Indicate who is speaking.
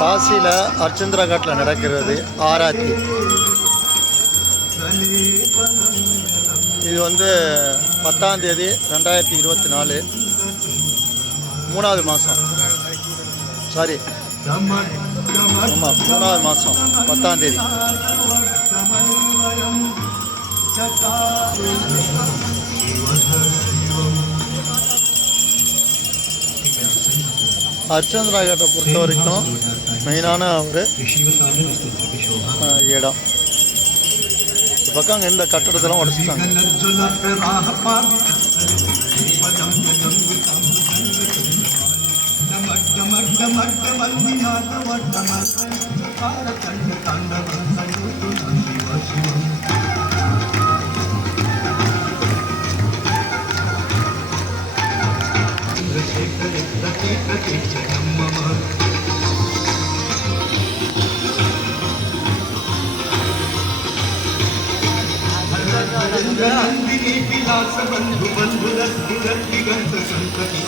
Speaker 1: காசியில் அர்ச்சந்திரா காட்டில் நடக்கிறது ஆராத்தி. இது வந்து பத்தாம் தேதி ரெண்டாயிரத்தி இருபத்தி நாலு மூணாவது மாதம் சாரி ஆமாம் மூணாவது மாதம் பத்தாம் தேதி. அர்ச்சந்திரா கேட்டை பொறுத்த வரைக்கும் மெயினான ஒரு இடம். இந்த பக்கம் இந்த கட்டடத்தெல்லாம் உடச்சிட்டாங்க. மட்ட மட்ட மந்தியாக வட்ட மட்ட தாண்ட தண்ட విలాసబంధు బంధురస్ సంతతి